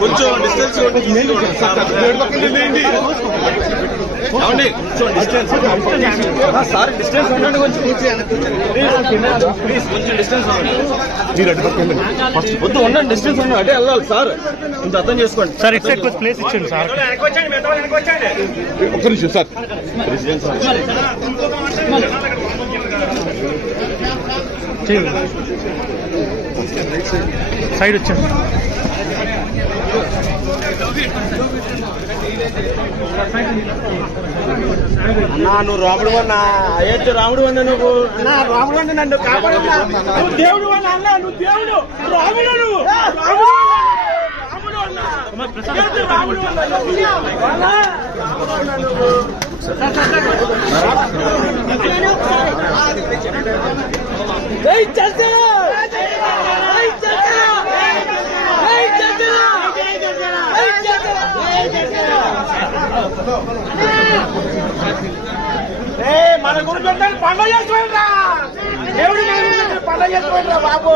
కొంచెం distance sir distance ఉండండి కొంచెం కొంచెం డిస్టెన్స్ వద్దు ఉండండి డిస్టెన్స్ ఉండండి అంటే వెళ్ళాలి సార్ ఇంత అర్థం చేసుకోండి సార్ ఇటు సైడ్ కొంచెం ప్లేస్ ఇచ్చింది సార్ ఒక్క నిమిషం సార్ సైడ్ వచ్చాను అన్నా నువ్వు రాముడు అన్నా అయ్యొచ్చు రాముడు అన్నా నువ్వు అన్నా రాముడు అన్న నన్ను కాపాడన్నా నువ్వు దేవుడు అన్నా అన్నా నువ్వు దేవుడు రాముడు నువ్వు రాముడు అన్నా రాముడు మన గురించి పండుగ చేసుకోండిరా దేవుడు పండుగ చేసుకోండిరా బాబు